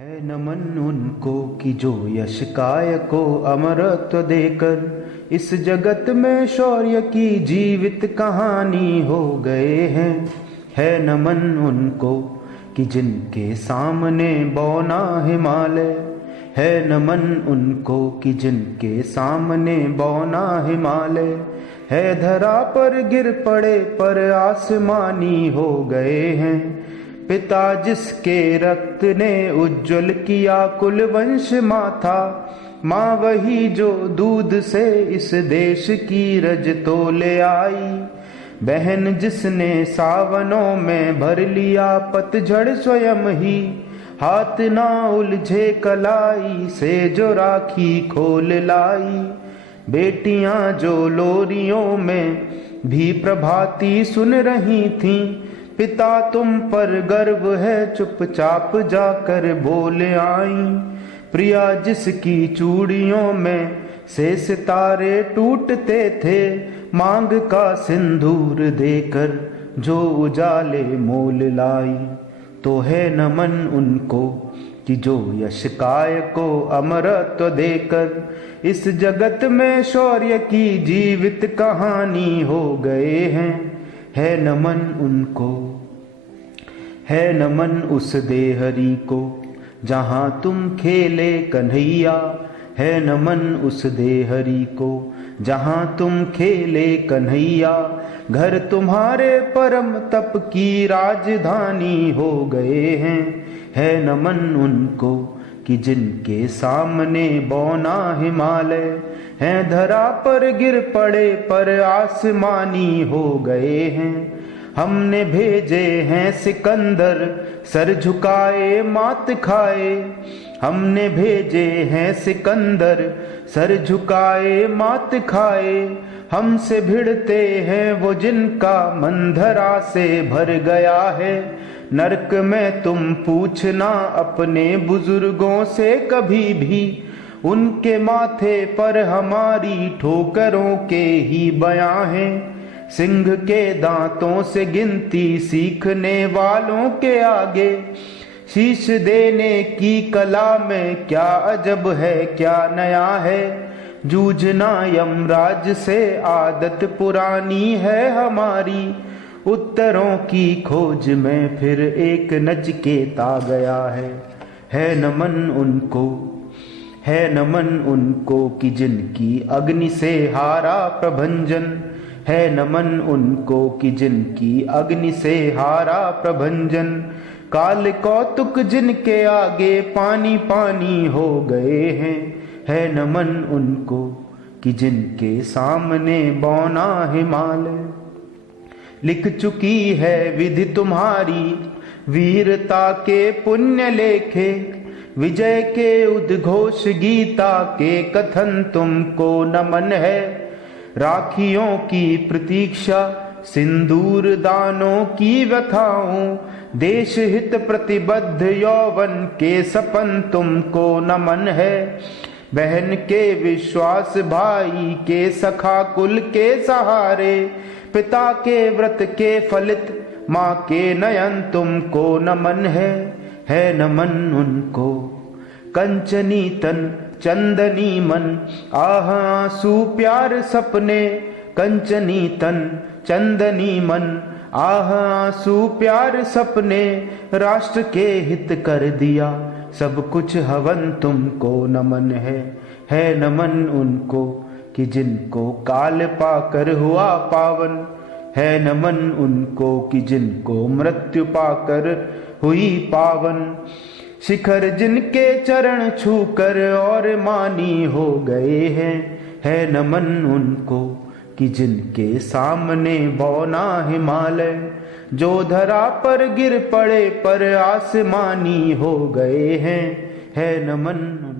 है नमन उनको कि जो यश काय को अमरत्व देकर इस जगत में शौर्य की जीवित कहानी हो गए हैं। है नमन उनको कि जिनके सामने बौना हिमालय। है नमन उनको कि जिनके सामने बौना हिमालय। है धरा पर गिर पड़े पर आसमानी हो गए हैं। पिता जिसके रक्त ने उज्जवल किया कुल वंश माथा। माँ वही जो दूध से इस देश की रज तो ले आई। बहन जिसने सावनों में भर लिया पतझड़ स्वयं ही। हाथ ना उलझे कलाई से जो राखी खोल लाई। बेटियां जो लोरियों में भी प्रभाती सुन रही थीं। पिता तुम पर गर्व है चुपचाप जाकर बोल आई। प्रिया जिसकी चूड़ियों में से सितारे टूटते थे। मांग का सिंदूर देकर जो उजाले मोल लाई। तो है नमन उनको कि जो यश काय को अमरत्व देकर इस जगत में शौर्य की जीवित कहानी हो गए हैं। है नमन उनको। है नमन उस देहरी को जहाँ तुम खेले कन्हैया। है नमन उस देहरी को जहाँ तुम खेले कन्हैया। घर तुम्हारे परम तप की राजधानी हो गए हैं। है नमन उनको कि जिनके सामने बौना हिमालय। है धरा पर गिर पड़े पर आसमानी हो गए हैं। हमने भेजे हैं सिकंदर सर झुकाए मात खाए। हमने भेजे हैं सिकंदर सर झुकाए मात खाए। हमसे भिड़ते हैं वो जिनका मन धरा से भर गया है। नरक में तुम पूछना अपने बुजुर्गों से कभी भी। उनके माथे पर हमारी ठोकरों के ही बयां हैं। सिंह के दांतों से गिनती सीखने वालों के आगे। शीश देने की कला में क्या अजब है क्या नया है। जूझना यमराज से आदत पुरानी है हमारी। उत्तरों की खोज में फिर एक नचिकेता आ गया है। है नमन उनको। है नमन उनको कि जिनकी अग्नि से हारा प्रभंजन। है नमन उनको कि जिनकी अग्नि से हारा प्रभंजन। काल कौतुक जिनके आगे पानी पानी हो गए हैं। है नमन उनको कि जिनके सामने बौना हिमालय। लिख चुकी है विधि तुम्हारी वीरता के पुण्य लेखे। विजय के उद्घोष गीता के कथन तुमको नमन है। राखियों की प्रतीक्षा सिंदूर दानों की व्यथाओं। देश हित प्रतिबद्ध यौवन के सपन तुमको नमन है। बहन के विश्वास भाई के सखा कुल के सहारे। पिता के व्रत के फलित माँ के नयन तुमको नमन है। है नमन उनको। कंचनी तन चंदनी मन आह आंसू प्यार सपने। कंचनी तन चंदनी मन आह आंसू प्यार सपने। राष्ट्र के हित कर दिया सब कुछ हवन तुमको नमन है। है नमन उनको कि जिनको काल पाकर हुआ पावन। है नमन उनको कि जिनको मृत्यु पाकर हुई पावन। शिखर जिनके चरण छूकर और मानी हो गए हैं। है नमन उनको कि जिनके सामने बौना हिमालय। जो धरा पर गिर पड़े पर आसमानी हो गए हैं। है नमन।